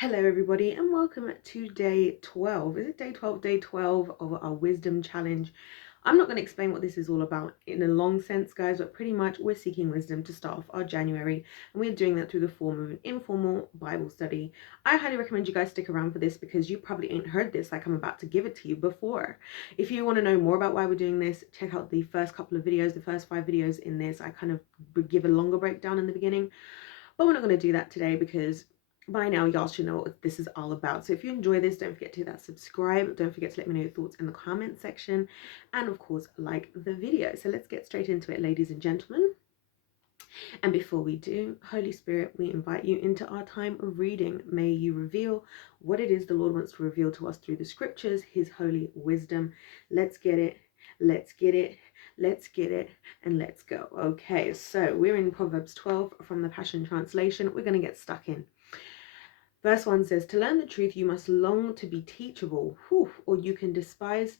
Hello everybody and welcome to day 12. Is it day 12? Day 12 of our wisdom challenge. I'm not going to explain what this is all about in a long sense, guys, but pretty much we're seeking wisdom to start off our January, and we're doing that through the form of an informal Bible study. I highly recommend you guys stick around for this because you probably ain't heard this like I'm about to give it to you before. If you want to know more about why we're doing this, check out the first couple of videos, the first 5 videos in this. I kind of give a longer breakdown in the beginning, but we're not going to do that today because by now y'all should know what this is all about. So if you enjoy this, don't forget to hit that subscribe. Don't forget to let me know your thoughts in the comment section, and of course like the video. So let's get straight into it, ladies and gentlemen. And before we do, Holy Spirit, we invite you into our time of reading. May you reveal what it is the Lord wants to reveal to us through the scriptures, his holy wisdom. Let's get it. Let's get it. Let's get it, and let's go. Okay, so we're in Proverbs 12 from the Passion Translation. We're going to get stuck in. Verse 1 says, to learn the truth, you must long to be teachable, or you can despise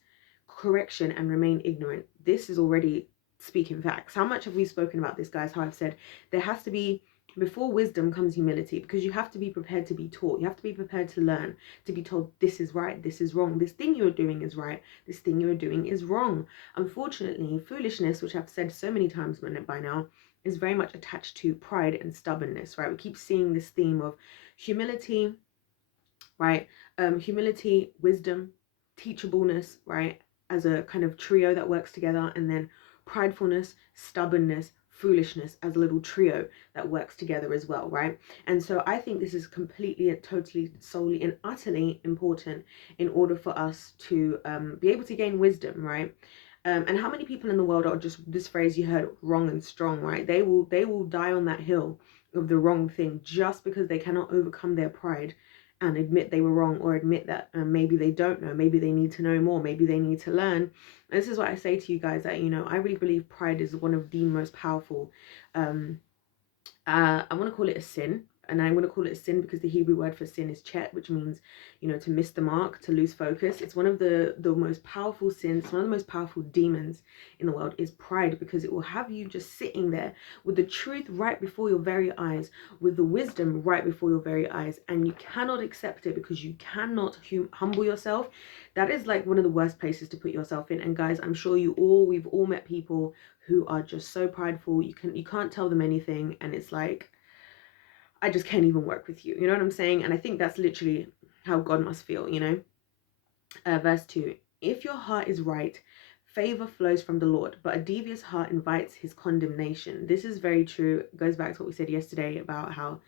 correction and remain ignorant. This is already speaking facts. How much have we spoken about this, guys? How I've said there has to be, before wisdom comes humility, because you have to be prepared to be taught. You have to be prepared to learn, to be told this is right, this is wrong, this thing you're doing is right, this thing you're doing is wrong. Unfortunately, foolishness, which I've said so many times by now, is very much attached to pride and stubbornness, right? We keep seeing this theme of humility, right? Humility, wisdom, teachableness, right? As a kind of trio that works together, and then pridefulness, stubbornness, foolishness as a little trio that works together as well, right? And so I think this is completely, totally, solely, and utterly important in order for us to be able to gain wisdom, right? And how many people in the world are just, this phrase you heard, wrong and strong, right? They will die on that hill of the wrong thing just because they cannot overcome their pride and admit they were wrong, or admit that maybe they don't know, maybe they need to know more, maybe they need to learn. And this is what I say to you guys, that I really believe pride is one of the most powerful I want to call it a sin, and I'm going to call it a sin because the Hebrew word for sin is chet, which means, to miss the mark, to lose focus. It's one of the most powerful sins, one of the most powerful demons in the world is pride, because it will have you just sitting there with the truth right before your very eyes, with the wisdom right before your very eyes, and you cannot accept it because you cannot humble yourself. That is like one of the worst places to put yourself in. And guys, I'm sure we've all met people who are just so prideful, you can't tell them anything, and it's like, I just can't even work with you. You know what I'm saying? And I think that's literally how God must feel, Verse 2, if your heart is right, favor flows from the Lord, but a devious heart invites his condemnation. This is very true. It goes back to what we said yesterday about how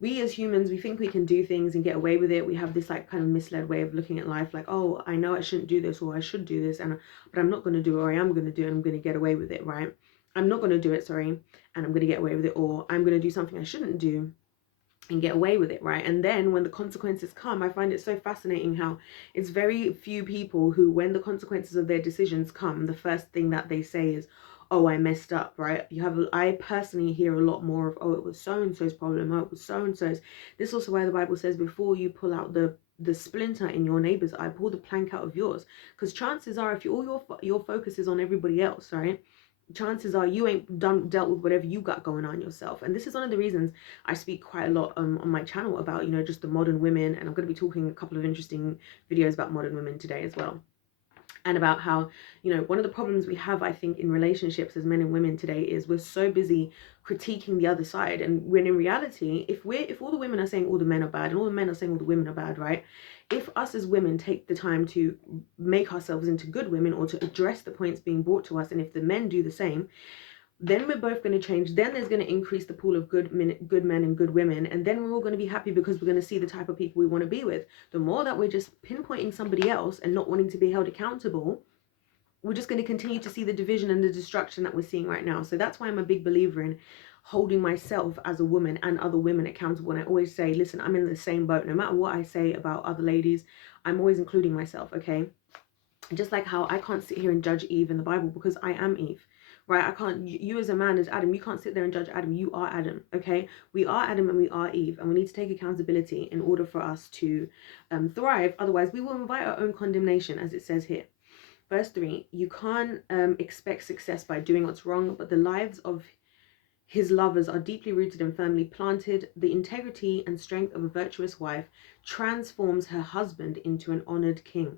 we as humans, we think we can do things and get away with it. We have this like kind of misled way of looking at life, like, oh, I know I shouldn't do this, or I should do this, but I'm not going to do it, or I am going to do it and I'm going to get away with it, right? I'm not going to do it, sorry, and I'm going to get away with it, or I'm going to do something I shouldn't do and get away with it, right? And then when the consequences come, I find it so fascinating how it's very few people who, when the consequences of their decisions come, the first thing that they say is, oh, I messed up, right? I personally hear a lot more of, oh, it was so-and-so's problem, oh, it was so-and-so's. This is also why the Bible says, before you pull out the splinter in your neighbor's eye, pull the plank out of yours. Because chances are, if all your focus is on everybody else, right, chances are you ain't dealt with whatever you got going on yourself. And this is one of the reasons I speak quite a lot on my channel about, just the modern women. And I'm going to be talking a couple of interesting videos about modern women today as well. And about how, one of the problems we have, I think, in relationships as men and women today is we're so busy critiquing the other side. And when in reality, if all the women are saying all the men are bad and all the men are saying all the women are bad, right? If us as women take the time to make ourselves into good women, or to address the points being brought to us, and if the men do the same, then we're both going to change. Then there's going to increase the pool of good men and good women, and then we're all going to be happy because we're going to see the type of people we want to be with. The more that we're just pinpointing somebody else and not wanting to be held accountable, we're just going to continue to see the division and the destruction that we're seeing right now. So that's why I'm a big believer in holding myself as a woman and other women accountable. And I always say, listen, I'm in the same boat. No matter what I say about other ladies, I'm always including myself, okay? Just like how I can't sit here and judge Eve in the Bible because I am Eve, right? I can't, you as a man, as Adam, you can't sit there and judge Adam. You are Adam, okay? We are Adam and we are Eve, and we need to take accountability in order for us to thrive. Otherwise, we will invite our own condemnation, as it says here. Verse 3, you can't expect success by doing what's wrong, but the lives of his lovers are deeply rooted and firmly planted. The integrity and strength of a virtuous wife transforms her husband into an honored king.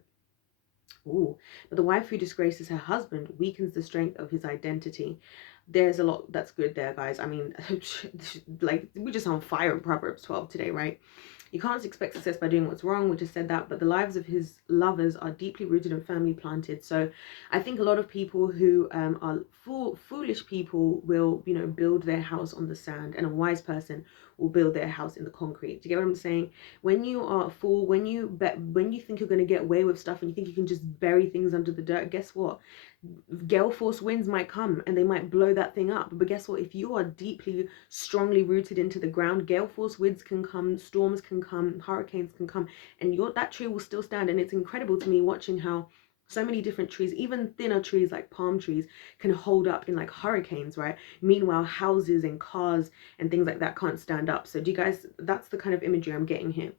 Ooh, but the wife who disgraces her husband weakens the strength of his identity. There's a lot that's good there, guys. I mean, like, we're just on fire in Proverbs 12 today, right? You can't expect success by doing what's wrong. We just said that. But the lives of his lovers are deeply rooted and firmly planted. So I think a lot of people who are foolish people will, you know, build their house on the sand, and a wise person will build their house in the concrete. Do you get what I'm saying? When you are a fool, when you think you're going to get away with stuff and you think you can just bury things under the dirt, guess what? Gale force winds might come and they might blow that thing up. But guess what? If you are deeply, strongly rooted into the ground, gale force winds can come, storms can come, hurricanes can come, and that tree will still stand. And it's incredible to me watching how so many different trees, even thinner trees like palm trees, can hold up in like hurricanes, right? Meanwhile, houses and cars and things like that can't stand up. So do you guys, that's the kind of imagery I'm getting here.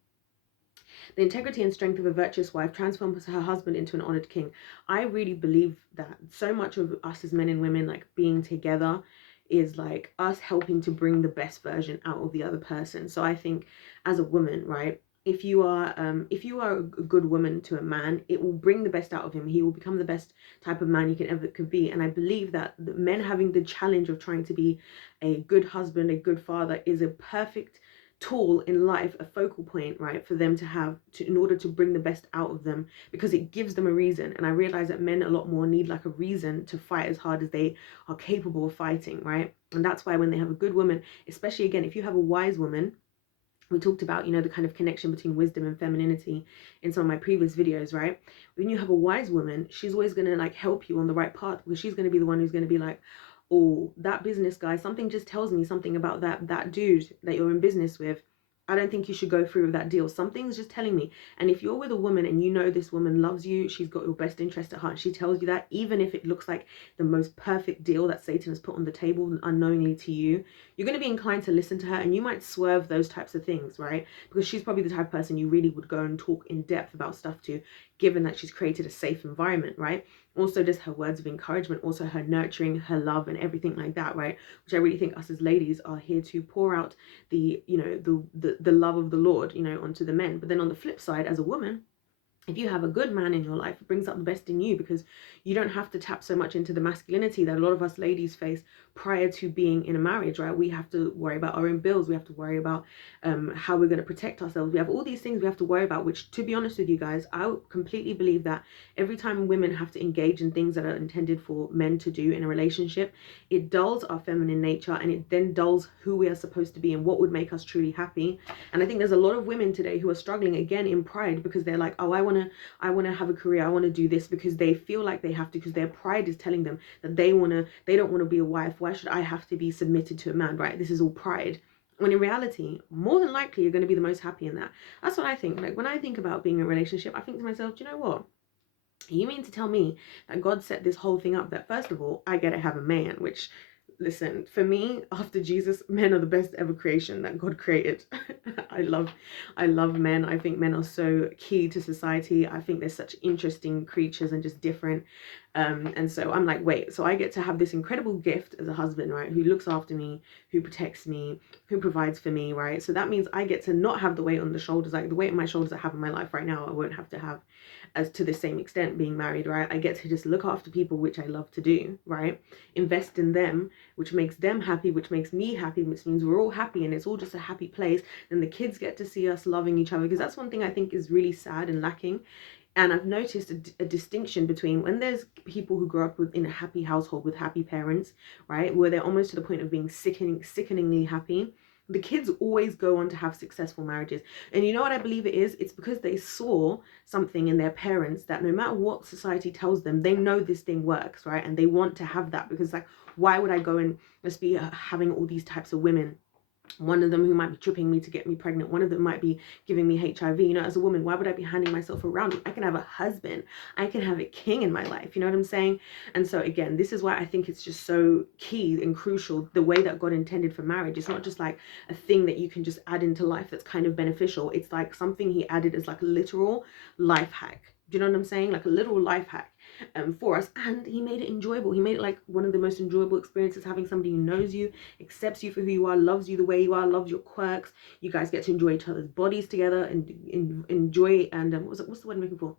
The integrity and strength of a virtuous wife transforms her husband into an honored king. I really believe that so much of us as men and women, like being together, is like us helping to bring the best version out of the other person. So I think as a woman, right, if you are a good woman to a man, it will bring the best out of him. He will become the best type of man he could be. And I believe that the men having the challenge of trying to be a good husband, a good father, is a perfect tool in life, a focal point, right, for them to have in order to bring the best out of them, because it gives them a reason. And I realize that men a lot more need like a reason to fight as hard as they are capable of fighting, right? And that's why when they have a good woman, especially again, if you have a wise woman, we talked about, you know, the kind of connection between wisdom and femininity in some of my previous videos, right? When you have a wise woman, she's always going to like help you on the right path, because she's going to be the one who's going to be like, oh, that business guy, something just tells me something about that dude that you're in business with. I don't think you should go through with that deal. Something's just telling me. And if you're with a woman and you know this woman loves you, she's got your best interest at heart, she tells you that, even if it looks like the most perfect deal that Satan has put on the table unknowingly to you, you're going to be inclined to listen to her, and you might swerve those types of things, right? Because she's probably the type of person you really would go and talk in depth about stuff to, given that she's created a safe environment, right? Also just her words of encouragement, also her nurturing, her love and everything like that, right? Which I really think us as ladies are here to pour out the, you know, the love of the Lord, you know, onto the men. But then on the flip side, as a woman, if you have a good man in your life, it brings out the best in you, because you don't have to tap so much into the masculinity that a lot of us ladies face prior to being in a marriage, right? We have to worry about our own bills. We have to worry about how we're going to protect ourselves. We have all these things we have to worry about, which, to be honest with you guys, I completely believe that every time women have to engage in things that are intended for men to do in a relationship, it dulls our feminine nature, and it then dulls who we are supposed to be and what would make us truly happy. And I think there's a lot of women today who are struggling again in pride, because they're like, oh, I want to have a career, I want to do this, because they feel like they have to, because their pride is telling them that they don't want to be a wife. Why should I have to be submitted to a man, right? This is all pride. When in reality, more than likely, you're going to be the most happy in that. That's what I think. Like, when I think about being in a relationship, I think to myself, do you know what? You mean to tell me that God set this whole thing up that, first of all, I get to have a man, which, listen, for me, after Jesus, men are the best ever creation that God created. I love men. I think men are so key to society. I think they're such interesting creatures and just different. And so I'm like, wait, so I get to have this incredible gift as a husband, right? Who looks after me, who protects me, who provides for me, right? So that means I get to not have the weight on the shoulders, like the weight on my shoulders I have in my life right now, I won't have to have as to the same extent being married, right? I get to just look after people, which I love to do, right? Invest in them, which makes them happy, which makes me happy, which means we're all happy and it's all just a happy place. And the kids get to see us loving each other, because that's one thing I think is really sad and lacking. And I've noticed a distinction between when there's people who grow up in a happy household with happy parents, right, where they're almost to the point of being sickeningly happy. The kids always go on to have successful marriages. And you know what I believe it is? It's because they saw something in their parents that no matter what society tells them, they know this thing works, right? And they want to have that, because like, why would I go and just be having all these types of women? One of them who might be tripping me to get me pregnant. One of them might be giving me HIV. You know, as a woman, why would I be handing myself around? I can have a husband. I can have a king in my life. You know what I'm saying? And so again, this is why I think it's just so key and crucial, the way that God intended for marriage. It's not just like a thing that you can just add into life that's kind of beneficial. It's like something he added as like a literal life hack. Do you know what I'm saying? Like a literal life hack. for us, and he made it enjoyable. He made it like one of the most enjoyable experiences, having somebody who knows you, accepts you for who you are, loves you the way you are, loves your quirks. You guys get to enjoy each other's bodies together and enjoy, and what's the word I'm looking for,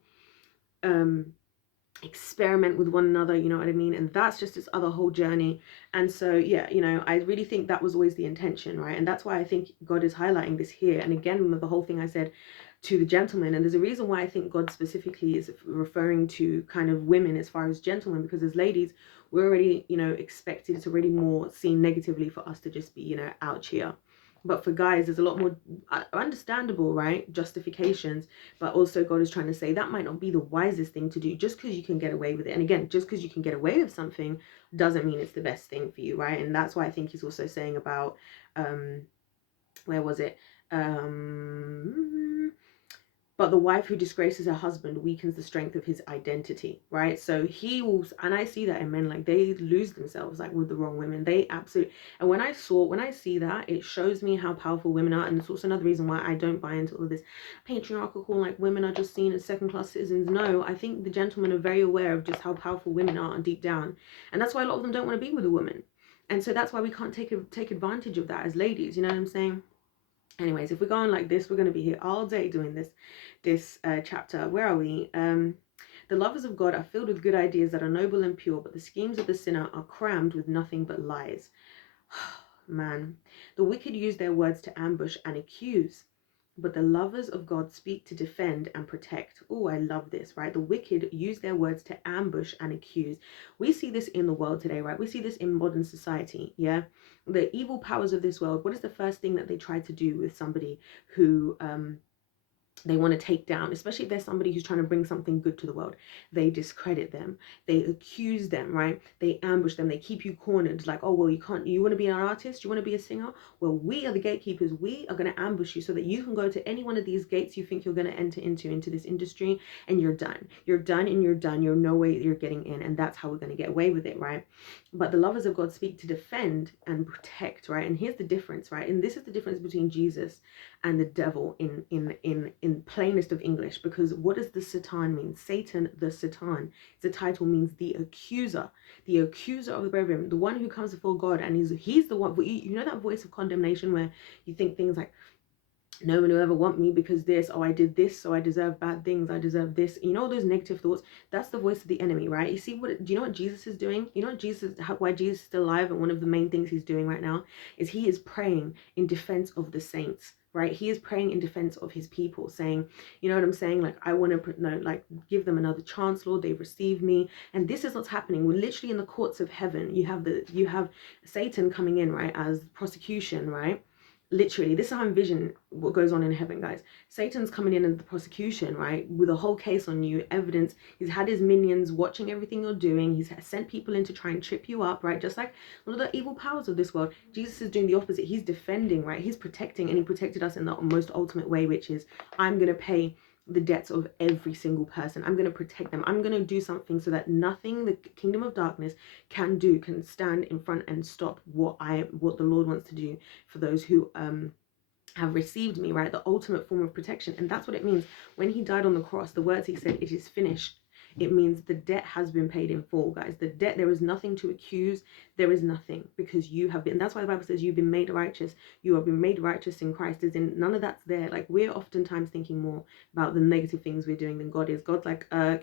experiment with one another, you know what I mean? And that's just this other whole journey. And so yeah, you know, I really think that was always the intention, right? And that's why I think God is highlighting this here. And again, with the whole thing I said to the gentleman, and there's a reason why I think God specifically is referring to kind of women as far as gentlemen, because as ladies, we're already, you know, expected, it's already more seen negatively for us to just be, you know, out here. But for guys, there's a lot more understandable, right, justifications. But also God is trying to say that might not be the wisest thing to do, just because you can get away with it. And again, just because you can get away with something doesn't mean it's the best thing for you, right? And that's why I think he's also saying about where was it, but the wife who disgraces her husband weakens the strength of his identity, right? So he will, and I see that in men, like they lose themselves like with the wrong women. They absolutely, and when I see that, it shows me how powerful women are. And it's also another reason why I don't buy into all this patriarchal, like women are just seen as second-class citizens. No, I think the gentlemen are very aware of just how powerful women are deep down. And that's why a lot of them don't want to be with a woman. And so that's why we can't take advantage of that as ladies, you know what I'm saying? Anyways, if we're going like this, we're going to be here all day doing this chapter. Where are we? The lovers of God are filled with good ideas that are noble and pure, but the schemes of the sinner are crammed with nothing but lies. Man, the wicked use their words to ambush and accuse, but the lovers of God speak to defend and protect. Oh, I love this, right? The wicked use their words to ambush and accuse. We see this in the world today, right? We see this in modern society, yeah? The evil powers of this world, what is the first thing that they try to do with somebody who they want to take down, especially if there's somebody who's trying to bring something good to the world? They discredit them, they accuse them, right? They ambush them, they keep you cornered, like, oh, well, you want to be an artist, you want to be a singer, well, we are the gatekeepers, we are going to ambush you so that you can go to any one of these gates you think you're going to enter into this industry, and you're done, you're no way you're getting in. And that's how we're going to get away with it, right? But the lovers of God speak to defend and protect, right? And here's the difference, right? And this is the difference between Jesus and the devil in plainest of English. Because what does the Satan mean? Satan, the Satan, the title means the accuser of the brethren, the one who comes before God, and he's the one, you know, that voice of condemnation where you think things like, no one will ever want me because this, oh, I did this, so I deserve bad things, I deserve this, you know, those negative thoughts. That's the voice of the enemy, right? You see, do you know what Jesus is doing? You know what why Jesus is still alive? And one of the main things he's doing right now is he is praying in defense of the saints, right? He is praying in defense of his people, saying, you know what I'm saying? Like, I want to give them another chance, Lord. They've received me. And this is what's happening. We're literally in the courts of heaven. You have Satan coming in, right, as prosecution, right? Literally, this is how I envision what goes on in heaven, guys. Satan's coming in as the prosecution, right, with a whole case on you, evidence. He's had his minions watching everything you're doing. He's sent people in to try and trip you up, right? Just like one of the evil powers of this world. Jesus is doing the opposite. He's defending, right? He's protecting, and he protected us in the most ultimate way, which is, I'm going to pay the debts of every single person. I'm going to protect them. I'm going to do something so that nothing the kingdom of darkness can stand in front and stop what the Lord wants to do for those who have received me, right? The ultimate form of protection. And that's what it means. When he died on the cross, the words he said, it is finished. It means the debt has been paid in full, guys. The debt, there is nothing to accuse. There is nothing, because you have been. That's why the Bible says you've been made righteous. You have been made righteous in Christ. As in, none of that's there. Like, we're oftentimes thinking more about the negative things we're doing than God is. God's like, I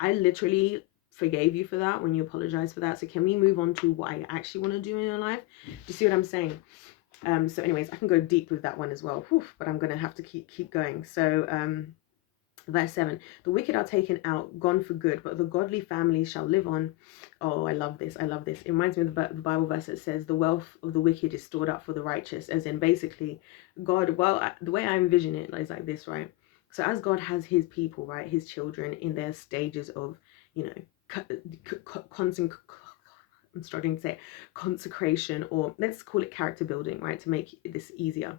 literally forgave you for that when you apologize for that. So can we move on to what I actually want to do in your life? Do you see what I'm saying? So anyways, I can go deep with that one as well. Whew, but I'm going to have to keep going. So, verse 7, the wicked are taken out, gone for good, but the godly families shall live on. Oh, I love this. It reminds me of the Bible verse that says the wealth of the wicked is stored up for the righteous. As in, basically, God, the way I envision it is like this, right? So as God has his people, right, his children in their stages of, you know, I'm struggling to say it, consecration, or let's call it character building, right, to make this easier.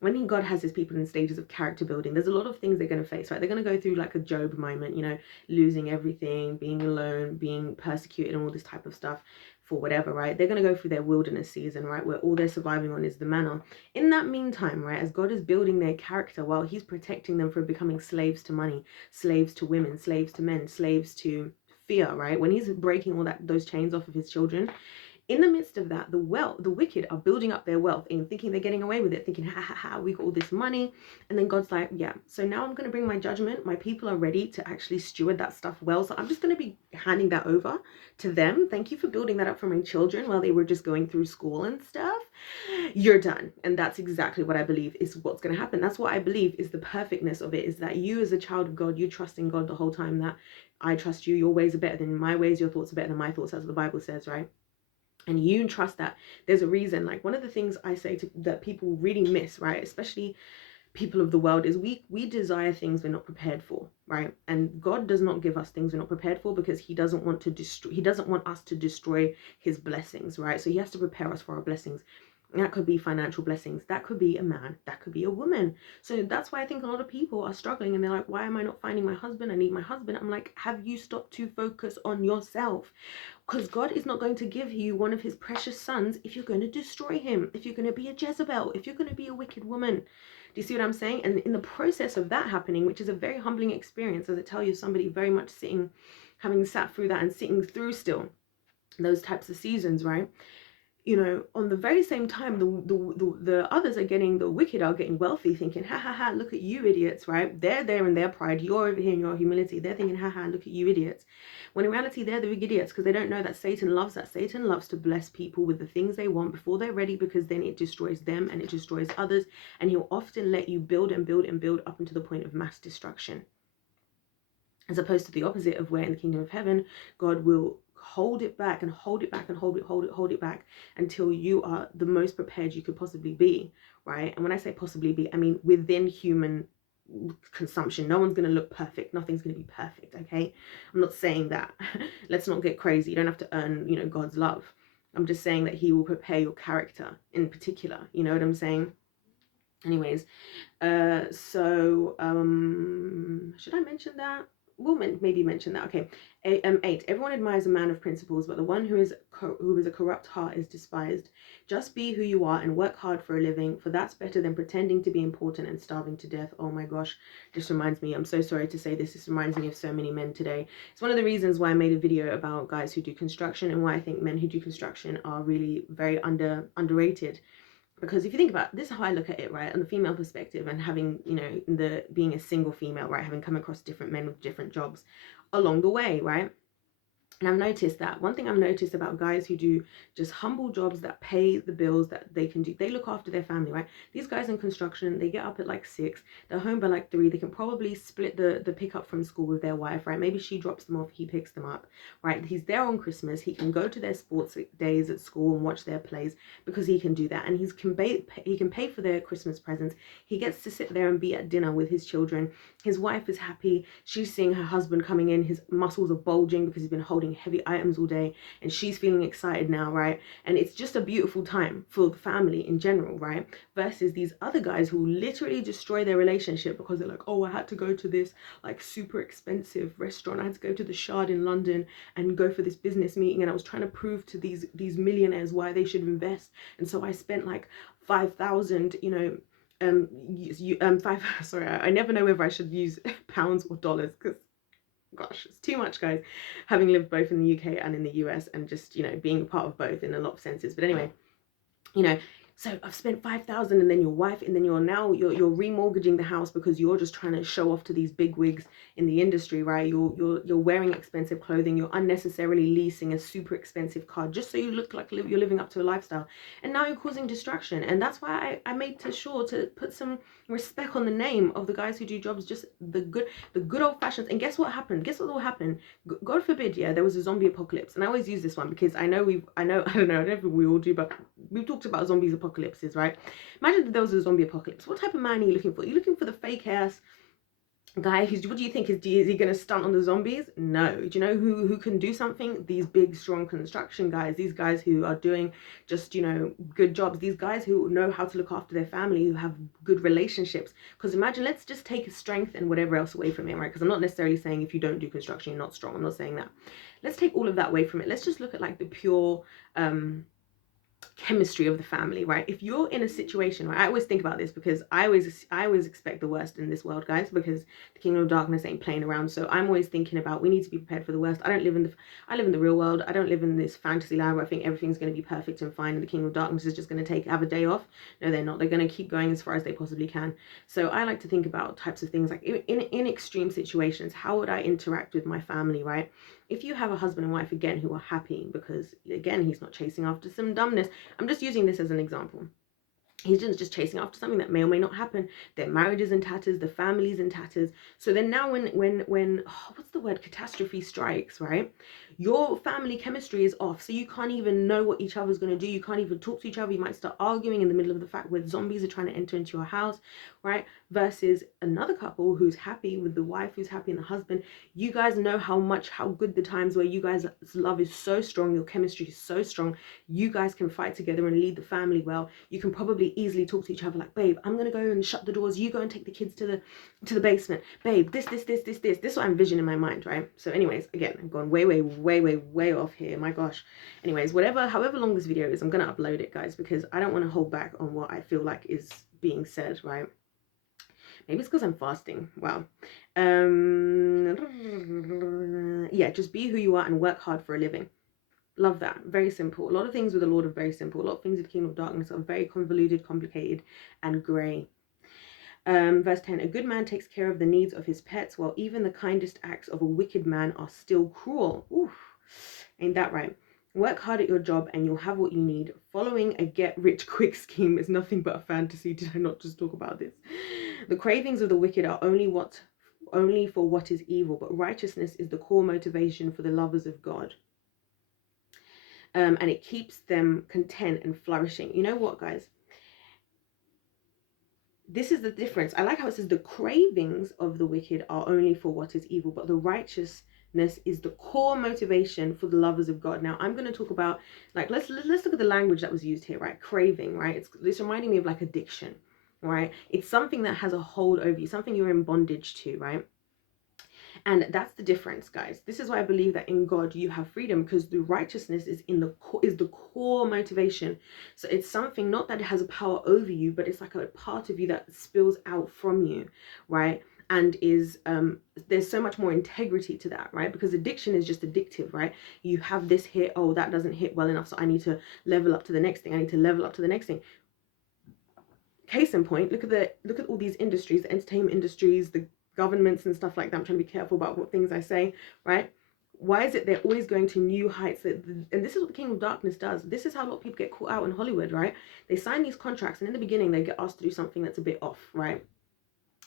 When God has his people in stages of character building, there's a lot of things they're going to face, right? They're going to go through like a Job moment, you know, losing everything, being alone, being persecuted, and all this type of stuff for whatever, right? They're going to go through their wilderness season, right, where all they're surviving on is the manna. In that meantime, right, as God is building their character, while he's protecting them from becoming slaves to money, slaves to women, slaves to men, slaves to fear, right? When he's breaking all those chains off of his children, in the midst of that, the wicked are building up their wealth and thinking they're getting away with it, thinking, ha ha ha, we got all this money. And then God's like, yeah, so now I'm going to bring my judgment. My people are ready to actually steward that stuff well. So I'm just going to be handing that over to them. Thank you for building that up for my children while they were just going through school and stuff. You're done. And that's exactly what I believe is what's going to happen. That's what I believe is the perfectness of it, is that you as a child of God, you trust in God the whole time, that I trust you. Your ways are better than my ways. Your thoughts are better than my thoughts, as the Bible says, right? And you trust that there's a reason. Like, one of the things I say that people really miss, right, especially people of the world, is we desire things we're not prepared for, right? And God does not give us things we're not prepared for, because he doesn't want to destroy, he doesn't want us to destroy his blessings, right? So he has to prepare us for our blessings. That could be financial blessings, that could be a man, that could be a woman. So that's why I think a lot of people are struggling and they're like, why am I not finding my husband? I need my husband. I'm like, have you stopped to focus on yourself? Because God is not going to give you one of his precious sons if you're going to destroy him, if you're going to be a Jezebel, if you're going to be a wicked woman. Do you see what I'm saying? And in the process of that happening, which is a very humbling experience, as I tell you, somebody very much sitting, having sat through that and sitting through still those types of seasons, right? You know, on the very same time, the others are getting, the wicked are getting wealthy, thinking, ha ha ha, look at you idiots, right? They're there in their pride, you're over here in your humility. They're thinking, ha ha, look at you idiots. When in reality, they're the big idiots, because they don't know that Satan loves that. Satan loves to bless people with the things they want before they're ready, because then it destroys them and it destroys others. And he'll often let you build and build and build up until the point of mass destruction. As opposed to the opposite of where in the kingdom of heaven, God will hold it back and hold it back and hold it back until you are the most prepared you could possibly be, right? And when I say possibly be, I mean within human consumption. No one's going to look perfect. Nothing's going to be perfect, okay? I'm not saying that. Let's not get crazy. You don't have to earn, you know, God's love. I'm just saying that he will prepare your character in particular. You know what I'm saying? Anyways, should I mention that? We'll maybe mention that. Okay. 8. Everyone admires a man of principles, but the one who is a corrupt heart is despised. Just be who you are and work hard for a living, for that's better than pretending to be important and starving to death. Oh my gosh, this reminds me, I'm so sorry to say this, this reminds me of so many men today. It's one of the reasons why I made a video about guys who do construction, and why I think men who do construction are really very underrated. Because if you think about it, this is how I look at it, right, on the female perspective, and having, you know, being a single female, right, having come across different men with different jobs along the way, right? And I've noticed that one thing I've noticed about guys who do just humble jobs that pay the bills that they can do, they look after their family, right? These guys in construction, they get up at like 6, they're home by like 3, they can probably split the pickup from school with their wife, right? Maybe she drops them off, he picks them up, right? He's there on Christmas, he can go to their sports days at school and watch their plays, because he can do that. And he can pay for their Christmas presents. He gets to sit there and be at dinner with his children. His wife is happy, she's seeing her husband coming in, his muscles are bulging because he's been holding heavy items all day, and she's feeling excited now, right? And it's just a beautiful time for the family in general, right? Versus these other guys who literally destroy their relationship because they're like, oh, I had to go to this like super expensive restaurant, I had to go to the Shard in London and go for this business meeting, and I was trying to prove to these millionaires why they should invest, and so I spent like 5,000, you know, sorry, I never know whether I should use pounds or dollars, because gosh, it's too much, guys, having lived both in the UK and in the US, and just, you know, being a part of both in a lot of senses. But anyway, you know, so I've spent 5,000, and then your wife, and then you're remortgaging the house because you're just trying to show off to these big wigs in the industry, right? You're wearing expensive clothing, you're unnecessarily leasing a super expensive car just so you look like you're living up to a lifestyle, and now you're causing distraction. And that's why I made sure to put some respect on the name of the guys who do jobs, just the good old fashions. And guess what happened? Guess what will happen? God forbid, yeah, there was a zombie apocalypse. And I always use this one because I know I don't know, I don't think we all do, but we've talked about zombies apocalypses, right? Imagine that there was a zombie apocalypse. What type of man are you looking for? Are you looking for the fake ass guy who's, what do you think, is he going to stunt on the zombies? No. Do you know who can do something? These big strong construction guys, these guys who are doing just, you know, good jobs, these guys who know how to look after their family, who have good relationships. Because imagine, let's just take strength and whatever else away from it, right? Because I'm not necessarily saying if you don't do construction you're not strong, I'm not saying that. Let's take all of that away from it. Let's just look at like the pure chemistry of the family, right? If you're in a situation, right, I always think about this because I always expect the worst in this world, guys, because the kingdom of darkness ain't playing around. So I'm always thinking about, we need to be prepared for the worst. I live in the real world. I don't live in this fantasy land where I think everything's going to be perfect and fine and the kingdom of darkness is just going to have a day off. No, they're not. They're going to keep going as far as they possibly can. So I like to think about types of things like in extreme situations, how would I interact with my family, right? If you have a husband and wife, again, who are happy because, again, he's not chasing after some dumbness. I'm just using this as an example. He's just chasing after something that may or may not happen. Their marriage is in tatters, the family's in tatters. So then now when what's the word, catastrophe strikes, right? Your family chemistry is off. So you can't even know what each other's going to do. You can't even talk to each other. You might start arguing in the middle of the fact where zombies are trying to enter into your house, right? Versus another couple who's happy with the wife, who's happy and the husband. You guys know how good the times where you guys' love is so strong, your chemistry is so strong. You guys can fight together and lead the family well. You can probably easily talk to each other like, babe, I'm gonna go and shut the doors, you go and take the kids to the basement, babe, this is what I'm envisioning in my mind, right? So anyways, again, I'm going way off here, my gosh. Anyways, however long this video is, I'm gonna upload it, guys, because I don't want to hold back on what I feel like is being said, right? Maybe it's because I'm fasting. Wow. Yeah, just be who you are and work hard for a living. Love that. Very simple. A lot of things with the Lord are very simple. A lot of things with the kingdom of darkness are very convoluted, complicated, and grey. Verse 10, a good man takes care of the needs of his pets, while even the kindest acts of a wicked man are still cruel. Oof, ain't that right? Work hard at your job and you'll have what you need. Following a get-rich-quick scheme is nothing but a fantasy. Did I not just talk about this? The cravings of the wicked are only for what is evil, but righteousness is the core motivation for the lovers of God. And it keeps them content and flourishing. You know what, guys? This is the difference. I like how it says the cravings of the wicked are only for what is evil, but the righteousness is the core motivation for the lovers of God. Now, I'm going to talk about, like, let's look at the language that was used here, right? Craving, right? It's reminding me of like addiction, right? It's something that has a hold over you, something you're in bondage to, right? And that's the difference, guys. This is why I believe that in God you have freedom, because the righteousness is the core motivation. So it's something not that it has a power over you, but it's like a part of you that spills out from you, right? And is there's so much more integrity to that, right? Because addiction is just addictive, right? You have this hit, oh, that doesn't hit well enough, so I need to level up to the next thing. I need to level up to the next thing. Case in point, look at all these industries, the entertainment industries, the governments and stuff like that. I'm trying to be careful about what things I say, right? Why is it they're always going to new heights? And this is what the kingdom of darkness does. This is how a lot of people get caught out in Hollywood, right? They sign these contracts and in the beginning they get asked to do something that's a bit off, right?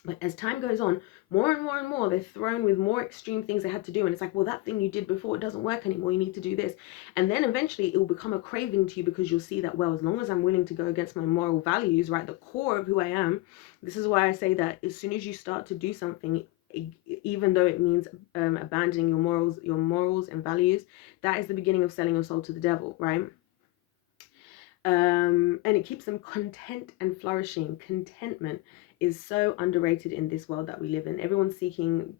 But as time goes on, more and more and more, they're thrown with more extreme things they had to do. And it's like, well, that thing you did before, it doesn't work anymore. You need to do this. And then eventually it will become a craving to you, because you'll see that, well, as long as I'm willing to go against my moral values, right, the core of who I am, this is why I say that as soon as you start to do something, even though it means abandoning your morals and values, that is the beginning of selling your soul to the devil, right? And it keeps them content and flourishing. Contentment is so underrated in this world that we live in. Everyone's seeking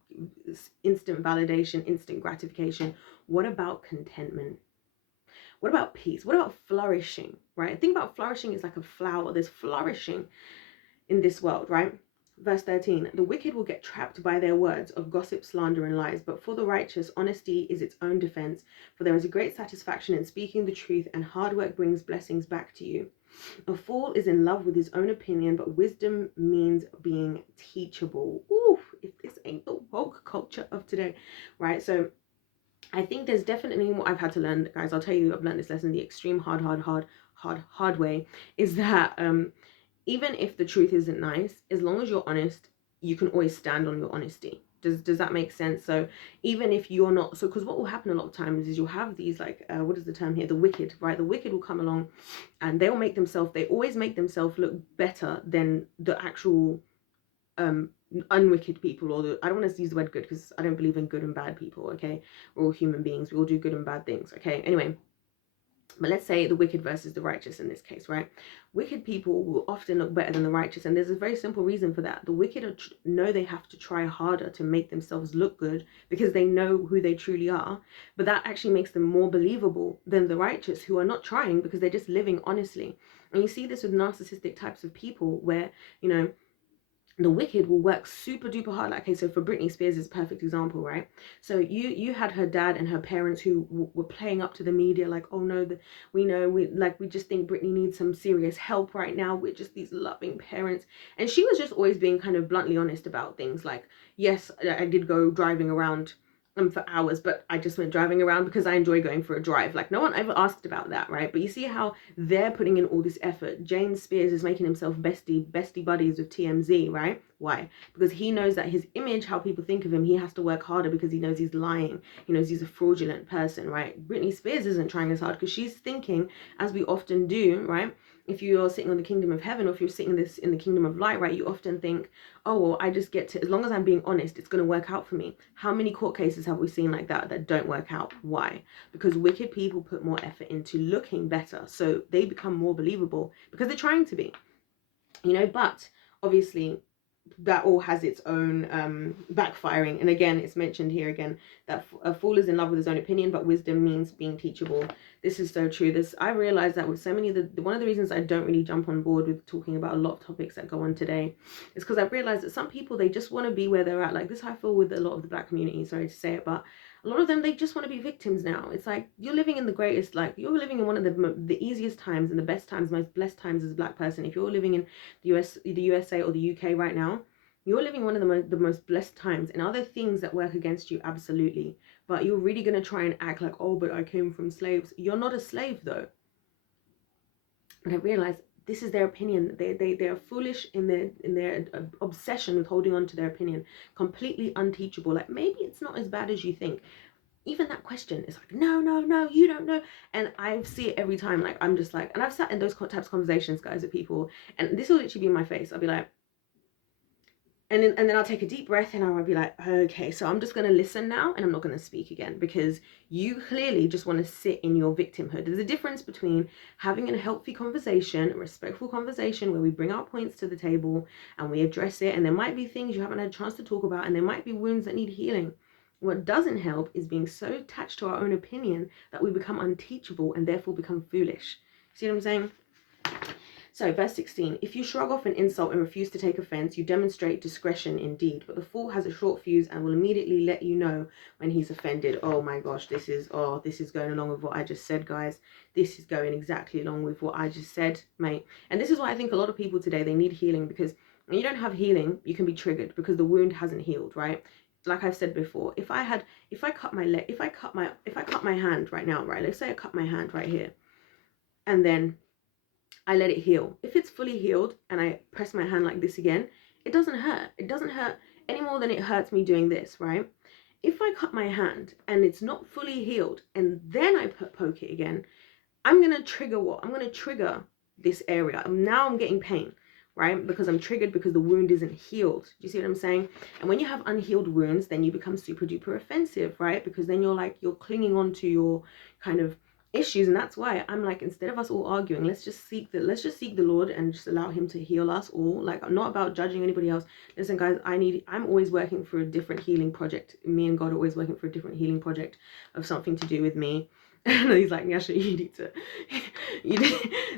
instant validation, instant gratification. What about contentment? What about peace? What about flourishing, right? I think about flourishing is like a flower. There's flourishing in this world, right? Verse 13, the wicked will get trapped by their words of gossip, slander, and lies, but for the righteous, honesty is its own defense, for there is a great satisfaction in speaking the truth, and hard work brings blessings back to you. A fool is in love with his own opinion, but wisdom means being teachable. Ooh, if this ain't the woke culture of today, right? So I think there's definitely more I've had to learn, guys. I'll tell you, I've learned this lesson the extreme hard way, is that even if the truth isn't nice, as long as you're honest, you can always stand on your honesty. Does that make sense? So even if you're not, so because what will happen a lot of times is you'll have these like what is the term here, the wicked, right? The wicked will come along and they always make themselves look better than the actual unwicked people, or I don't want to use the word good because I don't believe in good and bad people, okay? We're all human beings, we all do good and bad things, okay? Anyway, But let's say the wicked versus the righteous in this case, right? Wicked people will often look better than the righteous. And there's a very simple reason for that. The wicked know they have to try harder to make themselves look good because they know who they truly are. But that actually makes them more believable than the righteous, who are not trying because they're just living honestly. And you see this with narcissistic types of people where, you know, the wicked will work super duper hard. Like, okay, so for Britney Spears is a perfect example, right? So you had her dad and her parents who were playing up to the media like, oh no, we just think Britney needs some serious help right now. We're just these loving parents. And she was just always being kind of bluntly honest about things like, yes, I did go driving around for hours, but I just went driving around because I enjoy going for a drive. Like, no one ever asked about that, right? But you see how they're putting in all this effort. James Spears is making himself bestie buddies with TMZ, right? Why? Because he knows that his image, how people think of him, he has to work harder because he knows he's lying. He knows he's a fraudulent person, right? Britney Spears isn't trying as hard because she's thinking, as we often do, right? If you're sitting on the kingdom of heaven, or if you're sitting in the kingdom of light, right, you often think, oh, well, I just get to, as long as I'm being honest, it's going to work out for me. How many court cases have we seen like that don't work out? Why? Because wicked people put more effort into looking better, so they become more believable because they're trying to be, you know. But obviously that all has its own backfiring. And again, it's mentioned here again that a fool is in love with his own opinion, but wisdom means being teachable. This is so true. I realized that with so many of one of the reasons I don't really jump on board with talking about a lot of topics that go on today is because I've realized that some people, they just want to be where they're at. Like, this is how I feel with a lot of the Black community, sorry to say it, but a lot of them, they just want to be victims now. It's like, you're living in the greatest, like, you're living in one of the easiest times and the best times, most blessed times as a Black person. If you're living in the USA or the UK right now, you're living one of the most blessed times. And are there things that work against you? Absolutely. But you're really going to try and act like, oh, but I came from slaves. You're not a slave, though. And I realized this is their opinion. They're foolish in their obsession with holding on to their opinion. Completely unteachable. Like, maybe it's not as bad as you think. Even that question is like, no, you don't know. And I see it every time. Like, I'm just like, and I've sat in those types of conversations, guys, with people, and this will literally be in my face. I'll be like, and then I'll take a deep breath and I'll be like, okay, so I'm just going to listen now and I'm not going to speak again, because you clearly just want to sit in your victimhood. There's a difference between having a healthy conversation, a respectful conversation where we bring our points to the table and we address it. And there might be things you haven't had a chance to talk about, and there might be wounds that need healing. What doesn't help is being so attached to our own opinion that we become unteachable and therefore become foolish. See what I'm saying? So, verse 16, if you shrug off an insult and refuse to take offense, you demonstrate discretion indeed. But the fool has a short fuse and will immediately let you know when he's offended. Oh my gosh, this is going along with what I just said, guys. This is going exactly along with what I just said, mate. And this is why I think a lot of people today, they need healing, because when you don't have healing, you can be triggered because the wound hasn't healed, right? Like I've said before, if I cut my hand right now, right? Let's say I cut my hand right here, and then I let it heal. If it's fully healed and I press my hand like this again, it doesn't hurt. It doesn't hurt any more than it hurts me doing this, right? If I cut my hand and it's not fully healed and then I poke it again, I'm going to trigger what? I'm going to trigger this area. Now I'm getting pain, right? Because I'm triggered because the wound isn't healed. Do you see what I'm saying? And when you have unhealed wounds, then you become super duper offensive, right? Because then you're clinging on to your kind of issues. And that's why I'm like, instead of us all arguing, let's just seek the Lord and just allow him to heal us all. Like, I'm not about judging anybody else. Listen, guys, I'm always working for a different healing project. Me and God are always working for a different healing project of something to do with me. And he's like, Nyasha,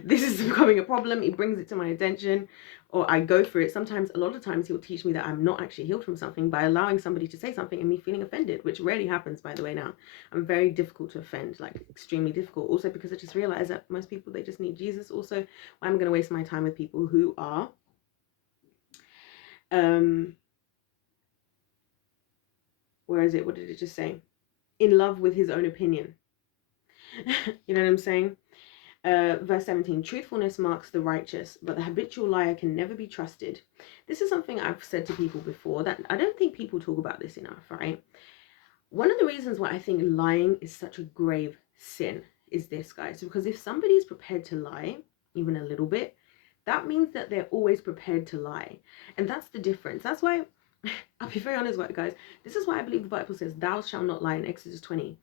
this is becoming a problem. He brings it to my attention, or I go for it. Sometimes, a lot of times, he'll teach me that I'm not actually healed from something by allowing somebody to say something and me feeling offended, which rarely happens, by the way. Now, I'm very difficult to offend, like extremely difficult. Also, because I just realized that most people, they just need Jesus. Also, I'm going to waste my time with people who are, where is it? What did it just say? In love with his own opinion. You know what I'm saying? Verse 17, truthfulness marks the righteous, but the habitual liar can never be trusted. This is something I've said to people before, that I don't think people talk about this enough, right? One of the reasons why I think lying is such a grave sin is this, guys, because if somebody is prepared to lie, even a little bit, that means that they're always prepared to lie. And that's the difference. That's why, I'll be very honest with you guys, this is why I believe the Bible says, thou shalt not lie in Exodus 20.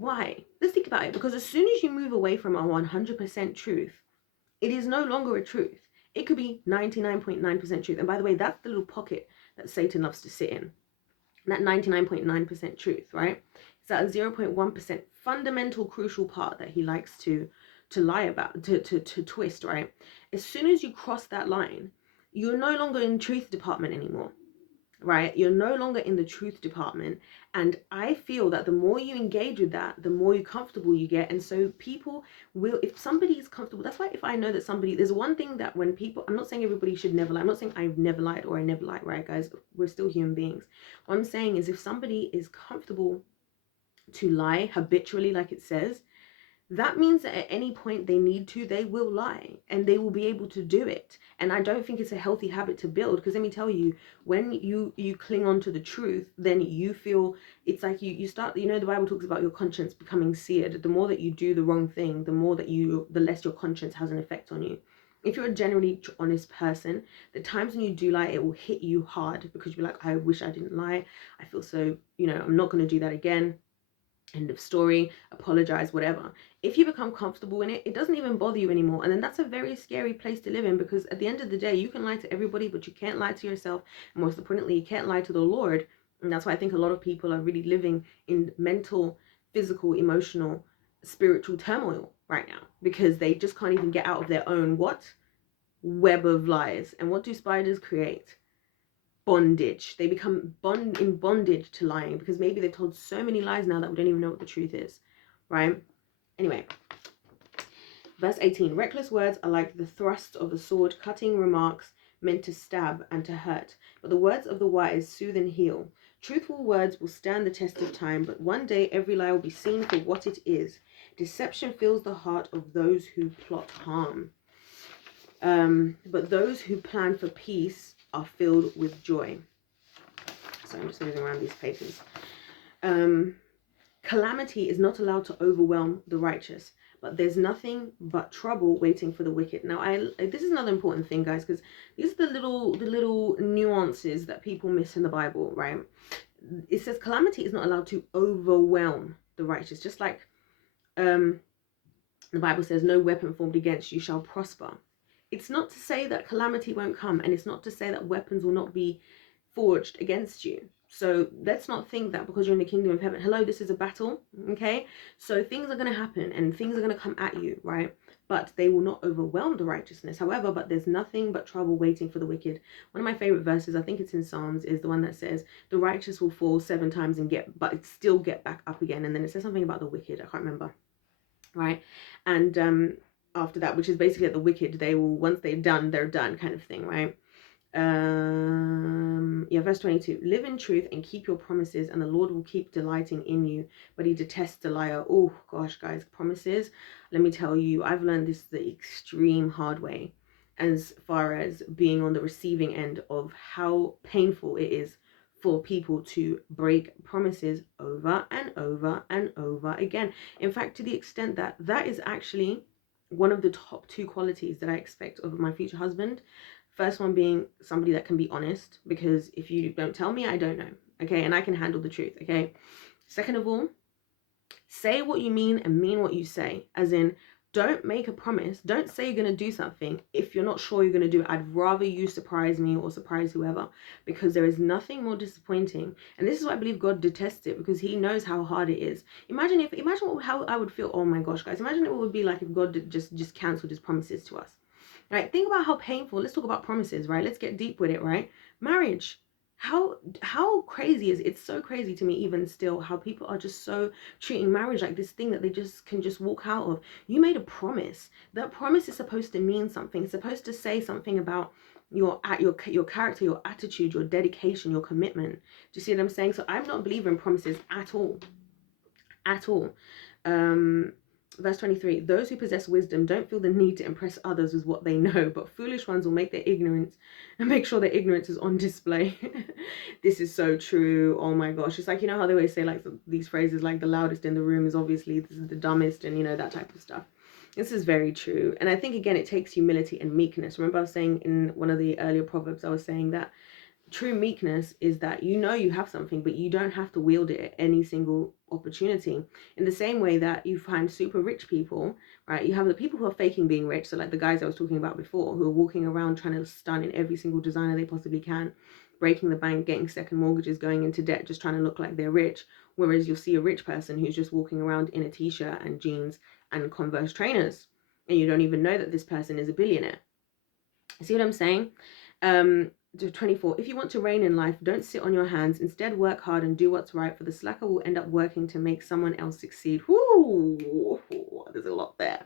Why? Let's think about it. Because as soon as you move away from a 100% truth, it is no longer a truth. It could be 99.9% truth. And by the way, that's the little pocket that Satan loves to sit in. That 99.9% truth, right? It's that 0.1% fundamental crucial part that he likes to lie about, to twist, right? As soon as you cross that line, you're no longer in truth department anymore, right? You're no longer in the truth department. And I feel that the more you engage with that, the more you comfortable you get. And so people will, if somebody is comfortable, that's why if I know that somebody, there's one thing that when people, I'm not saying everybody should never lie. I'm not saying I've never lied or I never lied, right, guys? We're still human beings. What I'm saying is if somebody is comfortable to lie habitually, like it says, that means that at any point they need to, they will lie and they will be able to do it. And I don't think it's a healthy habit to build, because let me tell you, when you cling on to the truth, then you feel, it's like you start, you know, the Bible talks about your conscience becoming seared. The more that you do the wrong thing, the less your conscience has an effect on you. If you're a generally honest person, the times when you do lie, it will hit you hard, because you're like, I wish I didn't lie. I feel so, you know, I'm not going to do that again. End of story, apologize, whatever. If you become comfortable in it, it doesn't even bother you anymore. And then that's a very scary place to live in, because at the end of the day, you can lie to everybody, but you can't lie to yourself. And most importantly, you can't lie to the Lord. And that's why I think a lot of people are really living in mental, physical, emotional, spiritual turmoil right now, because they just can't even get out of their own web of lies. And what do spiders create? Bondage. They become in bondage to lying, because maybe they've told so many lies now that we don't even know what the truth is, right? Anyway, verse 18, reckless words are like the thrust of a sword, cutting remarks meant to stab and to hurt, but the words of the wise soothe and heal. Truthful words will stand the test of time, but one day every lie will be seen for what it is. Deception fills the heart of those who plot harm, but those who plan for peace are filled with joy. So I'm just moving around these pages. Calamity is not allowed to overwhelm the righteous, but there's nothing but trouble waiting for the wicked. Now, this is another important thing, guys, because these are the little nuances that people miss in the Bible, right? It says calamity is not allowed to overwhelm the righteous, just like the Bible says, no weapon formed against you shall prosper. It's not to say that calamity won't come, and it's not to say that weapons will not be forged against you. So let's not think that because you're in the kingdom of heaven, hello, this is a battle, okay? So things are going to happen and things are going to come at you, right? But they will not overwhelm the righteousness. However, but there's nothing but trouble waiting for the wicked. One of my favorite verses, I think it's in Psalms, is the one that says, the righteous will fall 7 times and still get back up again. And then it says something about the wicked, I can't remember, right? And after that, which is basically that the wicked, they will, once they're done kind of thing, right? Verse 22, live in truth and keep your promises, and the Lord will keep delighting in you, but he detests a liar. Oh gosh, guys, promises, let me tell you, I've learned this the extreme hard way, as far as being on the receiving end of how painful it is for people to break promises over and over and over again. In fact, to the extent that that is actually one of the top 2 qualities that I expect of my future husband. First one being somebody that can be honest, because if you don't tell me, I don't know, okay? And I can handle the truth, okay? Second of all, say what you mean and mean what you say, as in, don't make a promise. Don't say you're going to do something if you're not sure you're going to do it. I'd rather you surprise me or surprise whoever, because there is nothing more disappointing. And this is why I believe God detests it, because he knows how hard it is. Imagine how I would feel. Oh my gosh, guys, imagine what it would be like if God just canceled his promises to us. Right, think about how painful. Let's talk about promises, right? Let's get deep with it, right? Marriage. How crazy is it? It's so crazy to me even still how people are just so treating marriage like this thing that they just can just walk out of. You made a promise. That promise is supposed to mean something. It's supposed to say something about your character, your attitude, your dedication, your commitment. Do you see what I'm saying? So I'm not a believer in promises at all. At all. Verse 23, those who possess wisdom don't feel the need to impress others with what they know, but foolish ones will make sure their ignorance is on display. This is so true. Oh my gosh. It's like, you know how they always say like these phrases like the loudest in the room is obviously the dumbest, and you know, that type of stuff. This is very true. And I think, again, it takes humility and meekness. Remember I was saying in one of the earlier Proverbs, I was saying that True meekness is that you know you have something, but you don't have to wield it at any single opportunity. In the same way that you find super rich people, right? You have the people who are faking being rich. So like the guys I was talking about before, who are walking around trying to stun in every single designer they possibly can, breaking the bank, getting second mortgages, going into debt, just trying to look like they're rich. Whereas you'll see a rich person who's just walking around in a t-shirt and jeans and Converse trainers, and you don't even know that this person is a billionaire. See what I'm saying? 24. If you want to reign in life, don't sit on your hands. Instead, work hard and do what's right, for the slacker will end up working to make someone else succeed. Whoo! There's a lot there.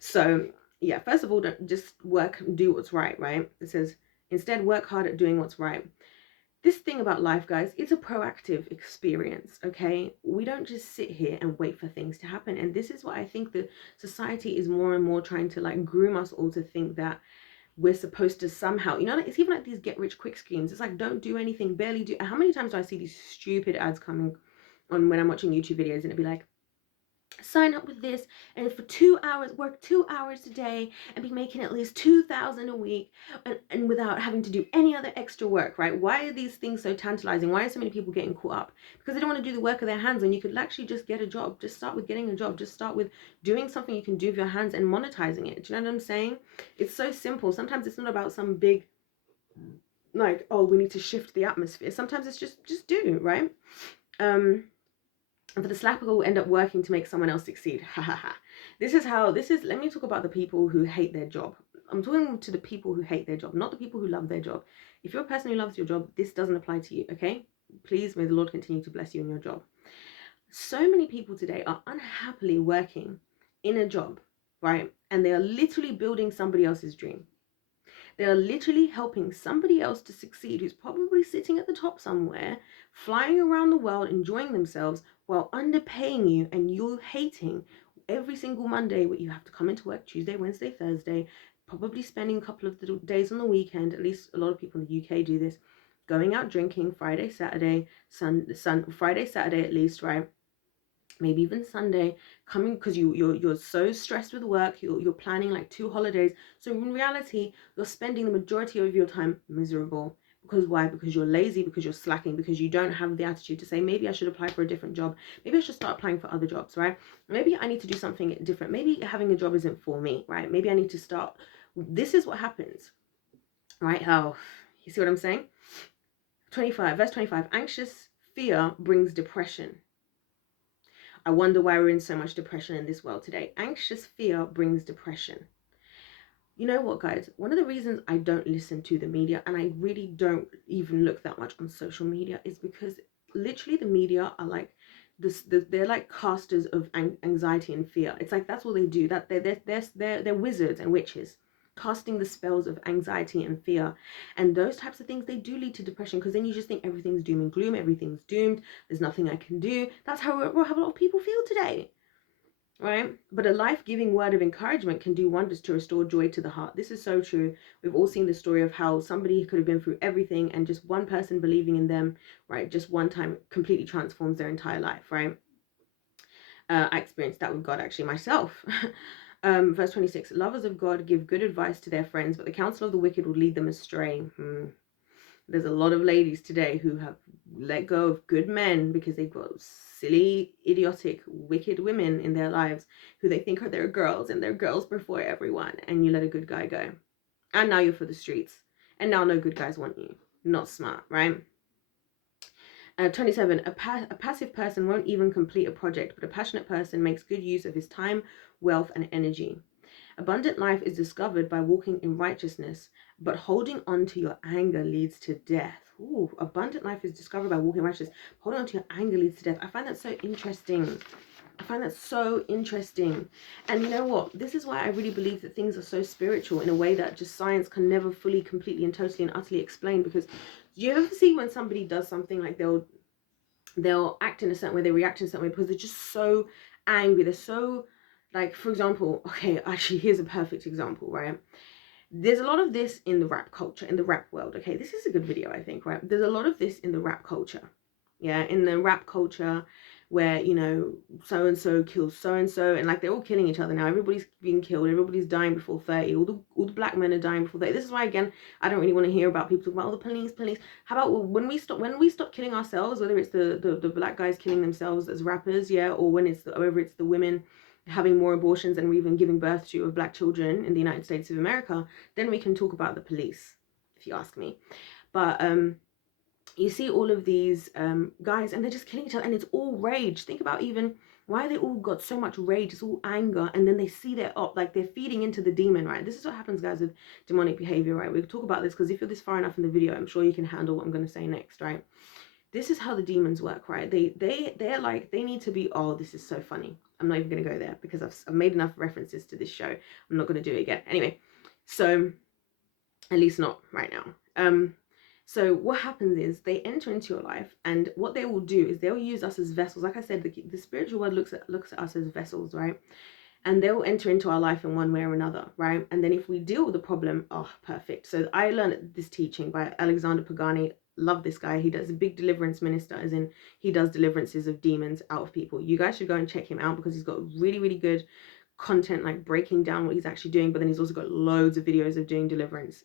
So, yeah, first of all, don't just work and do what's right, right? It says, instead, work hard at doing what's right. This thing about life, guys, it's a proactive experience, okay? We don't just sit here and wait for things to happen. And this is what I think the society is more and more trying to like groom us all to think that we're supposed to somehow, you know, it's even like these get rich quick schemes. It's like, don't do anything, barely do. How many times do I see these stupid ads coming on when I'm watching YouTube videos, and it'd be like, sign up with this and for 2 hours, work 2 hours a day and be making at least 2,000 a week, and without having to do any other extra work, right? Why are these things so tantalizing? Why are so many people getting caught up? Because they don't want to do the work of their hands, when you could actually just get a job. Just start with getting a job. Just start with doing something you can do with your hands and monetizing it. Do you know what I'm saying? It's so simple. Sometimes it's not about some big, like, oh, we need to shift the atmosphere. Sometimes it's just do, right? And for the slapper will end up working to make someone else succeed. Ha ha ha. Let me talk about the people who hate their job. I'm talking to the people who hate their job, not the people who love their job. If you're a person who loves your job, this doesn't apply to you, okay? Please, may the Lord continue to bless you in your job. So many people today are unhappily working in a job, right? And they are literally building somebody else's dream. They are literally helping somebody else to succeed, who's probably sitting at the top somewhere, flying around the world, enjoying themselves, while underpaying you, and you're hating every single Monday what you have to come into work, Tuesday, Wednesday, Thursday, probably spending a couple of the days on the weekend. At least a lot of people in the UK do this. Going out drinking Friday, Saturday, Friday, Saturday at least, right? Maybe even Sunday, coming because you're so stressed with work, you're planning like 2 holidays. So in reality, you're spending the majority of your time miserable. Because why? Because you're lazy, because you're slacking, because you don't have the attitude to say, maybe I should apply for a different job. Maybe I should start applying for other jobs, right? Maybe I need to do something different. Maybe having a job isn't for me, right? Maybe I need to start. This is what happens, right? How, you see what I'm saying? 25, verse 25, anxious fear brings depression. I wonder why we're in so much depression in this world today. Anxious fear brings depression. You know what, guys? One of the reasons I don't listen to the media, and I really don't even look that much on social media, is because literally the media are like they're like casters of anxiety and fear. It's like that's what they do. That they're wizards and witches, casting the spells of anxiety and fear, and those types of things, they do lead to depression, because then you just think everything's doom and gloom, everything's doomed, there's nothing I can do. That's how a lot of people feel today, right? But a life-giving word of encouragement can do wonders to restore joy to the heart. This is so true. We've all seen the story of how somebody could have been through everything, and just one person believing in them, right, just one time completely transforms their entire life, right? I experienced that with God, actually, myself. Verse 26, lovers of God give good advice to their friends, but the counsel of the wicked will lead them astray. There's a lot of ladies today who have let go of good men because they've got silly, idiotic, wicked women in their lives who they think are their girls, and they're girls before everyone, and you let a good guy go. And now you're for the streets. And now no good guys want you. Not smart, right? 27, a passive person won't even complete a project, but a passionate person makes good use of his time, wealth, and energy. Abundant life is discovered by walking in righteousness, but holding on to your anger leads to death. Ooh, abundant life is discovered by walking in righteousness. Holding on to your anger leads to death. I find that so interesting. And you know what? This is why I really believe that things are so spiritual in a way that just science can never fully, completely, and totally and utterly explain. Because do you ever see when somebody does something, like they'll act in a certain way, they react in a certain way because they're just so angry, they're so, like, for example, okay, actually, here's a perfect example, right? There's a lot of this in the rap culture, in the rap world, okay? This is a good video, I think, right? There's a lot of this in the rap culture, yeah? In the rap culture, where, you know, so and so kills so and so, and like they're all killing each other now. Everybody's being killed, everybody's dying before 30. All the black men are dying before 30. This is why, again, I don't really want to hear about people talking about, oh, the police. How about when we stop killing ourselves, whether it's the black guys killing themselves as rappers, yeah, or whether it's the women having more abortions and even giving birth to of black children in the United States of America, then we can talk about the police, if you ask me. But you see all of these guys, and they're just killing each other, and it's all rage. Think about even why they all got so much rage. It's all anger, and then they see their up, like they're feeding into the demon, right? This is what happens, guys, with demonic behavior, right? We'll talk about this because if you're this far enough in the video, I'm sure you can handle what I'm going to say next, right? This is how the demons work, right? They're like, they need to be, oh, this is so funny. I'm not even going to go there because I've made enough references to this show. I'm not going to do it again. Anyway, so at least not right now. So what happens is they enter into your life, and what they will do is they'll use us as vessels. Like I said, the spiritual world looks at us as vessels, right? And they'll enter into our life in one way or another, right? And then if we deal with the problem, oh, perfect. So I learned this teaching by Alexander Pagani. Love this guy. He does a big deliverance minister, as in he does deliverances of demons out of people. You guys should go and check him out because he's got really, really good content, like breaking down what he's actually doing. But then he's also got loads of videos of doing deliverance.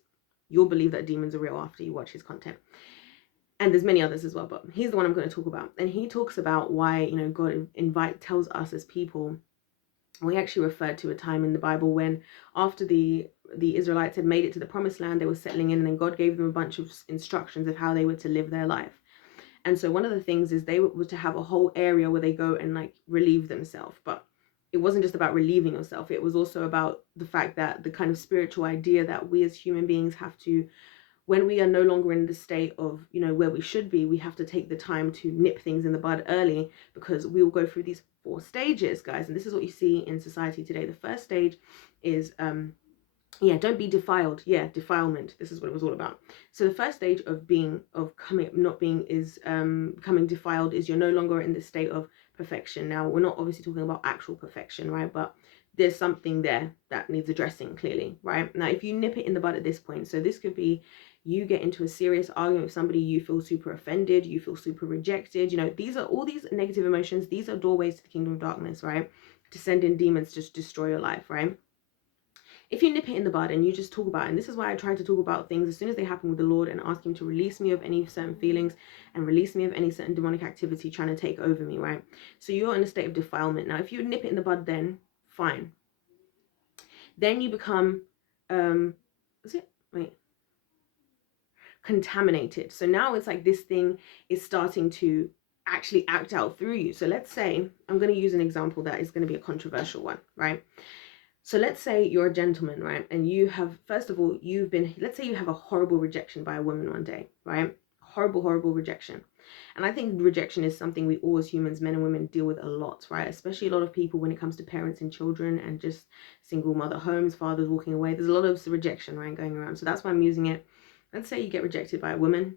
You'll believe that demons are real after you watch his content. And there's many others as well, but he's the one I'm going to talk about. And he talks about why, you know, God tells us as people. We actually referred to a time in the Bible when after the Israelites had made it to the promised land, they were settling in, and then God gave them a bunch of instructions of how they were to live their life. And so one of the things is they were to have a whole area where they go and like relieve themselves. But it wasn't just about relieving yourself. It was also about the fact that the kind of spiritual idea that we as human beings have to, when we are no longer in the state of, you know, where we should be, we have to take the time to nip things in the bud early, because we will go through these 4 stages, guys. And this is what you see in society today. The first stage is don't be defiled. Defilement. This is what it was all about. So the first stage of becoming defiled is you're no longer in the state of perfection. Now, we're not obviously talking about actual perfection, right? But there's something there that needs addressing clearly, right? Now, if you nip it in the bud at this point, so this could be you get into a serious argument with somebody, you feel super offended, you feel super rejected. You know, these are all these negative emotions. These are doorways to the kingdom of darkness, right? To send in demons to destroy your life, right? If you nip it in the bud and you just talk about it, and this is why I try to talk about things as soon as they happen with the Lord and ask him to release me of any certain feelings and release me of any certain demonic activity trying to take over me, right? So you're in a state of defilement. Now, if you nip it in the bud, then fine. Then you become, contaminated. So now it's like this thing is starting to actually act out through you. So let's say, I'm going to use an example that is going to be a controversial one, right? So let's say you're a gentleman, right? And you have, first of all, let's say you have a horrible rejection by a woman one day, right? Horrible, horrible rejection. And I think rejection is something we all as humans, men and women, deal with a lot, right? Especially a lot of people when it comes to parents and children and just single mother homes, fathers walking away. There's a lot of rejection, right, going around. So that's why I'm using it. Let's say you get rejected by a woman.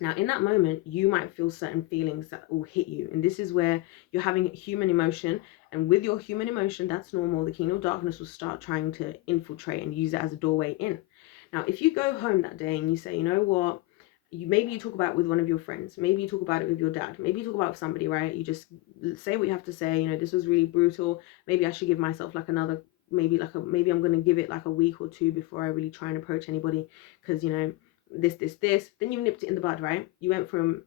Now, in that moment, you might feel certain feelings that will hit you. And this is where you're having human emotion. And with your human emotion, that's normal. The kingdom of darkness will start trying to infiltrate and use it as a doorway in. Now, if you go home that day and you say, you know what, maybe you talk about it with one of your friends. Maybe you talk about it with your dad. Maybe you talk about it with somebody, right? You just say what you have to say. You know, this was really brutal. Maybe I should give myself like another, maybe I'm going to give it like a week or 2 before I really try and approach anybody. Because, you know, this, then you nipped it in the bud, right? You went from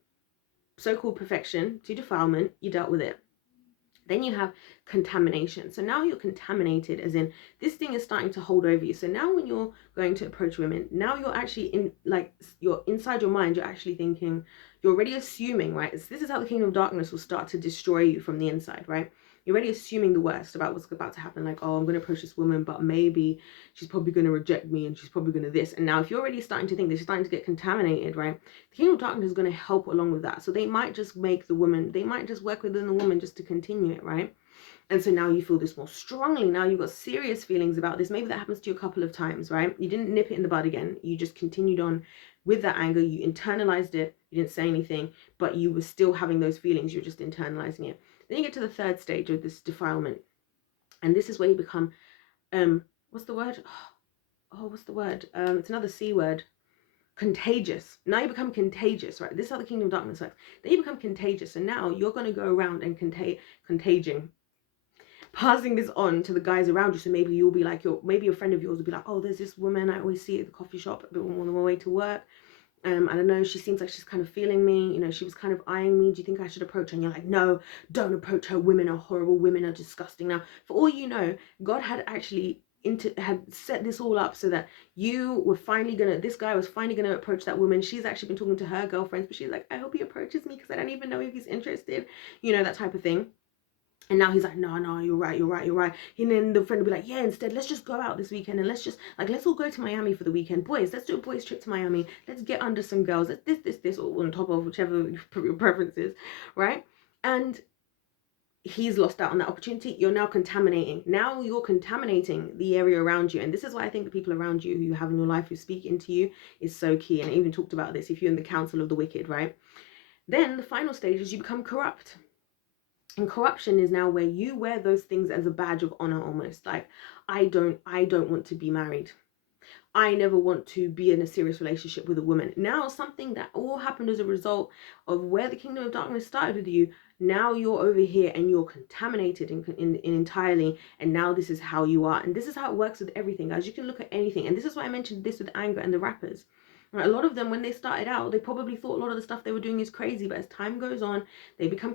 so-called perfection to defilement. You dealt with it. Then you have contamination. So now you're contaminated, as in this thing is starting to hold over you. So now when you're going to approach women, now you're actually you're inside your mind, you're actually thinking, you're already assuming, right? This is how the kingdom of darkness will start to destroy you from the inside, right? You're already assuming the worst about what's about to happen. Like, oh, I'm going to approach this woman, but maybe she's probably going to reject me and she's probably going to this. And now if you're already starting to think this, you're starting to get contaminated, right? The kingdom of darkness is going to help along with that. So they might just work within the woman just to continue it, right? And so now you feel this more strongly. Now you've got serious feelings about this. Maybe that happens to you a couple of times, right? You didn't nip it in the bud again. You just continued on with that anger. You internalized it. You didn't say anything, but you were still having those feelings. You're just internalizing it. Then you get to the 3rd stage of this defilement. And this is where you become, what's the word? What's the word? It's another C word. contagious. Now you become contagious, right? This is how the kingdom of darkness works. Then you become contagious. So now you're going to go around and contagion, passing this on to the guys around you. So maybe you'll be like, maybe a friend of yours will be like, oh, there's this woman I always see at the coffee shop on my way to work. I don't know, she seems like she's kind of feeling me, you know, she was kind of eyeing me. Do you think I should approach her? And you're like, no, don't approach her. Women are horrible. Women are disgusting. Now, for all you know, God had actually had set this all up so that you were finally this guy was finally gonna approach that woman. She's actually been talking to her girlfriends, but she's like, I hope he approaches me because I don't even know if he's interested, you know, that type of thing. And now he's like, no, you're right. And then the friend will be like, yeah, instead, let's just go out this weekend and let's all go to Miami for the weekend. Boys, let's do a boys trip to Miami. Let's get under some girls. Let's this, or on top of whichever your preference is, right? And he's lost out on that opportunity. You're now contaminating. Now you're contaminating the area around you. And this is why I think the people around you who you have in your life who speak into you is so key. And I even talked about this if you're in the council of the wicked, right? Then the final stage is you become corrupt. And corruption is now where you wear those things as a badge of honor almost. Like, I don't want to be married. I never want to be in a serious relationship with a woman. Now, something that all happened as a result of where the kingdom of darkness started with you, now you're over here and you're contaminated in entirely. And now this is how you are. And this is how it works with everything, guys. You can look at anything. And this is why I mentioned this with anger and the rappers. Right, a lot of them, when they started out, they probably thought a lot of the stuff they were doing is crazy, but as time goes on, they become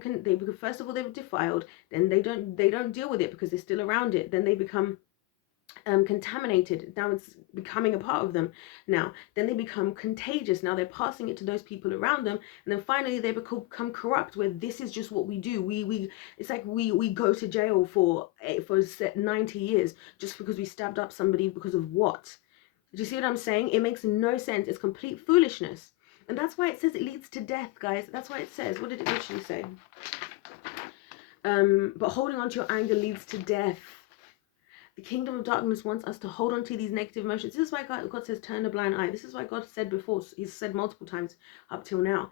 first of all, they were defiled, then they don't deal with it because they're still around it, then they become contaminated. Now it's becoming a part of them. Now then they become contagious. Now they're passing it to those people around them, and then finally they become corrupt, where this is just what we do. We it's like we go to jail for 90 years just because we stabbed up somebody because of what? Do you see what I'm saying? It makes no sense. It's complete foolishness. And that's why it says it leads to death, guys. That's why it says. What did it literally say? But holding on to your anger leads to death. The kingdom of darkness wants us to hold on to these negative emotions. This is why God says turn a blind eye. This is why God said before, he's said multiple times up till now,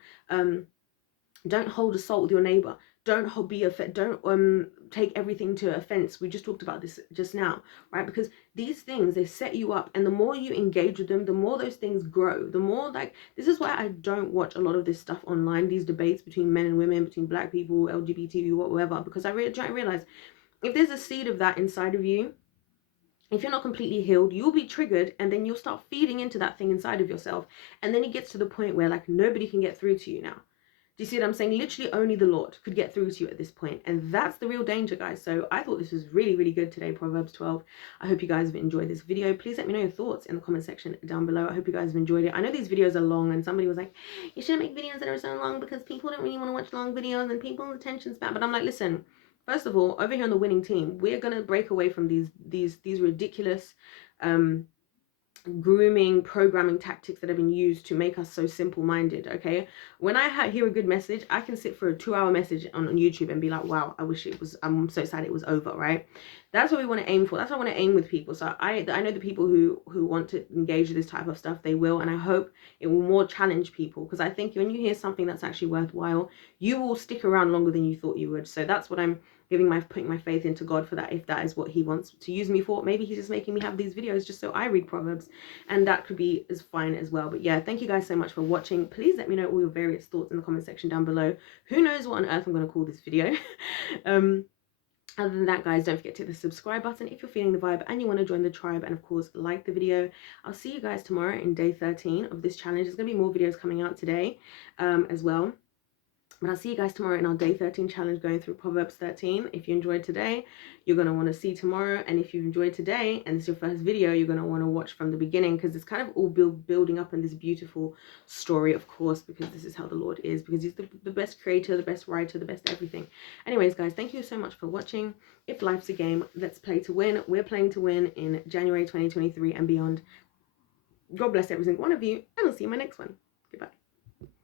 don't hold assault with your neighbor. Don't take everything to offense. We just talked about this just now, right? Because these things, they set you up, and the more you engage with them, the more those things grow. The more, like, this is why I don't watch a lot of this stuff online, these debates between men and women, between black people, LGBT, whatever, because I realize if there's a seed of that inside of you, if you're not completely healed, you'll be triggered, and then you'll start feeding into that thing inside of yourself. And then it gets to the point where, like, nobody can get through to you now. Do you see what I'm saying? Literally only the Lord could get through to you at this point. And that's the real danger, guys. So I thought this was really, really good today, Proverbs 12. I hope you guys have enjoyed this video. Please let me know your thoughts in the comment section down below. I hope you guys have enjoyed it. I know these videos are long, and somebody was like, you shouldn't make videos that are so long because people don't really want to watch long videos and people's attention span. But I'm like, listen, first of all, over here on the winning team, we're going to break away from these ridiculous grooming programming tactics that have been used to make us so simple-minded. Okay, when I hear a good message, I can sit for a 2-hour message on YouTube and be like, wow, I wish it was, I'm so sad it was over, right? That's what we want to aim for. That's what I want to aim with people. So I know the people who want to engage with this type of stuff, they will, and I hope it will more challenge people, because I think when you hear something that's actually worthwhile, you will stick around longer than you thought you would. So that's what I'm putting my faith into God for that. If that is what he wants to use me for, maybe he's just making me have these videos just so I read Proverbs, and that could be as fine as well. But yeah, thank you guys so much for watching. Please let me know all your various thoughts in the comment section down below. Who knows what on earth I'm going to call this video. Other than that, guys, don't forget to hit the subscribe button if you're feeling the vibe and you want to join the tribe, and of course like the video. I'll see you guys tomorrow in day 13 of this challenge. There's going to be more videos coming out today as well. But I'll see you guys tomorrow in our day 13 challenge, going through Proverbs 13. If you enjoyed today, you're going to want to see tomorrow. And if you've enjoyed today and it's your first video, you're going to want to watch from the beginning, because it's kind of all building up in this beautiful story, of course, because this is how the Lord is, because he's the best creator, the best writer, the best everything. Anyways, guys, thank you so much for watching. If life's a game, let's play to win. We're playing to win in January 2023 and beyond. God bless every single one of you, and I'll see you in my next one. Goodbye.